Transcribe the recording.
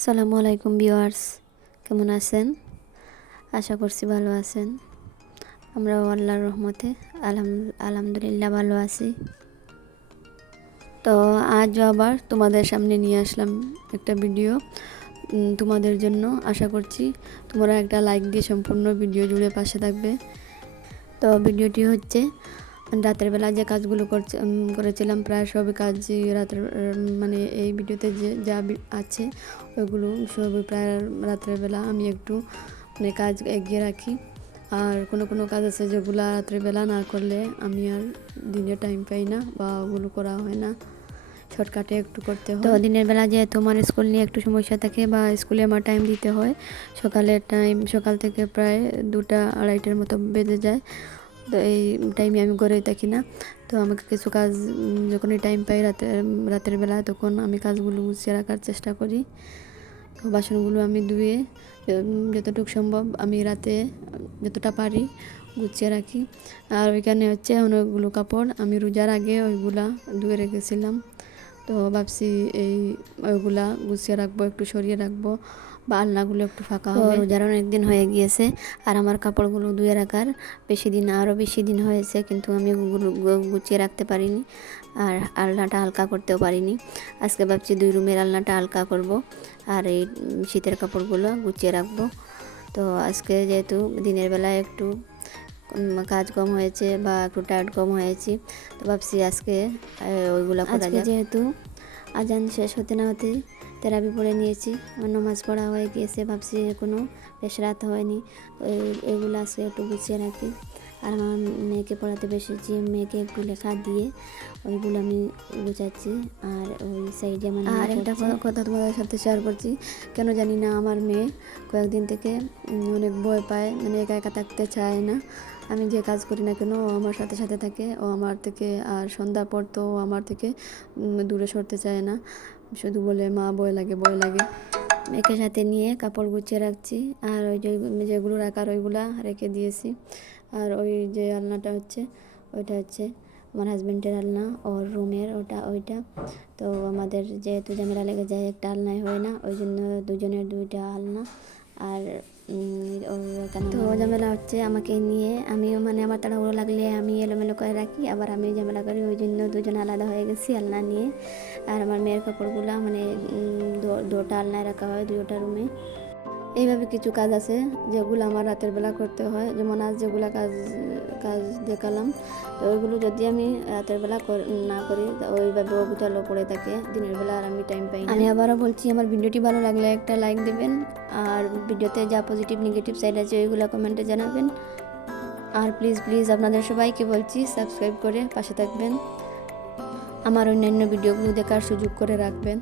আসসালামু আলাইকুম ভিউয়ার্স, কেমন আছেন? আশা করছি ভালো আছেন। আমরাও আল্লাহর রহমতে আলহামদুলিল্লাহ ভালো আছি। তো আজও আবার তোমাদের সামনে নিয়ে আসলাম একটা ভিডিও তোমাদের জন্য। আশা করছি তোমরা একটা লাইক দিয়ে সম্পূর্ণ ভিডিও জুড়ে পাশে থাকবে। তো ভিডিওটি হচ্ছে রাতের বেলা যে কাজগুলো করেছিলাম, প্রায় সবই কাজ রাতের মানে এই ভিডিওতে যা আছে ওইগুলো সবই প্রায় রাতের বেলা আমি একটু মানে কাজ এগিয়ে রাখি। আর কোনো কাজ আছে যেগুলো রাতের বেলা না করলে আমি আর দিনে টাইম পাই না বা ওগুলো করা হয় না, শর্টকাটে একটু করতে হয়। তো দিনের বেলা যেহেতু আমার স্কুল নিয়ে একটু সমস্যা থাকে বা স্কুলে আমার টাইম দিতে হয়, সকাল থেকে প্রায় 2টা-2:30টার মতো বেজে যায়। তো এই টাইমে আমি ঘরেই থাকি না। তো আমাকে কিছু কাজ যখনই টাইম পাই রাতের বেলা, তখন আমি কাজগুলো গুছিয়ে রাখার চেষ্টা করি। তো বাসনগুলো আমি ধুয়ে যতটুকু সম্ভব আমি রাতে যতটা পারি গুছিয়ে রাখি। আর ওইখানে হচ্ছে অনেকগুলো কাপড় আমি রোজার আগে ওইগুলা ধুয়ে রেখেছিলাম। তো ভাবছি ওইগুলা গুছিয়ে রাখবো, একটু সরিয়ে রাখবো বা আলনাগুলো একটু ফাঁকা হবে। রোজার অনেক দিন হয়ে গিয়েছে আর আমার কাপড়গুলো ধুয়ে রাখার আরও বেশি দিন হয়েছে, কিন্তু আমি গুছিয়ে রাখতে পারিনি আর আলনাটা হালকা করতেও পারিনি। আজকে ভাবছি 2 রুমের আলনাটা হালকা করব আর এই শীতের কাপড়গুলো গুছিয়ে রাখবো। তো আজকে যেহেতু দিনের বেলায় একটু কাজ কম হয়েছে বা একটু টায়ার্ড কম হয়েছি, তো ভাবছি আজকে ওইগুলো করা যায়। যেহেতু আজান শেষ হতে না হতে তেরাবি পড়ে নিয়েছি, নামাজ পড়া হয়ে গিয়েছে, ভাবছি কোনো বেশ রাত হয়নি, তো এগুলো আজকে একটু গুছিয়ে রাখি। আর আমার মেয়েকে পড়াতে বসেছি, মেয়েকে একটু লেখা দিয়ে ওইগুলো আমি গুছাচ্ছি। আর ওই সাইডে আমার আর একটা কথা তোমাদের সাথে শেয়ার করছি। কেন জানি না আমার মেয়ে কয়েকদিন থেকে অনেক ভয় পায়, মানে একা একা থাকতে চায় না। আমি যে কাজ করি না কেন ও আমার সাথে সাথে থাকে, ও আমার থেকে আর সন্ধ্যা পর তো ও আমার থেকে দূরে সরতে চায় না, শুধু বলে মা ভয় লাগে ভয় লাগে। মেয়েকে সাথে নিয়ে কাপড় গুছিয়ে রাখছি আর ওই যেগুলো রাখার ওইগুলা রেখে দিয়েছি। আর ওই যে আলনাটা ওইটা হচ্ছে আমার হাজব্যান্ডের আলনা, ওর রুমের ওইটা। তো আমাদের যেহেতু ঝামেলা লেগে যায়, একটা আলনায় হয় না, ওই জন্য দুজনের 2টা আলনা। আর তো ঝামেলা হচ্ছে আমাকে নিয়ে, আমিও মানে আমার তাড়াহুড়ো লাগলে আমি এলোমেলো করে রাখি, আবার আমি ঝামেলা করি, ওই জন্য দুজন আলাদা হয়ে গেছি আলনা নিয়ে। আর আমার মেয়ের কাপড়গুলো মানে 2টা আলনায় রাখা হয়, 2টা রুমে। এইভাবে কিছু কাজ আছে যেগুলো আমার রাতের বেলা করতে হয়, যেমন আজ যেগুলো কাজ দেখালাম, তো ওইগুলো যদি আমি রাতের বেলা না করি ওইভাবে অগুচালো পড়ে থাকে দিনের বেলা আর আমি টাইম পাই না। আমি আবারও বলছি, আমার ভিডিওটি ভালো লাগলে একটা লাইক দেবেন আর ভিডিওতে যা পজিটিভ নেগেটিভ সাইড আছে ওইগুলো কমেন্টে জানাবেন। আর প্লিজ আপনাদের সবাইকে বলছি সাবস্ক্রাইব করে পাশে থাকবেন, আমার অন্যান্য ভিডিওগুলো দেখার সুযোগ করে রাখবেন।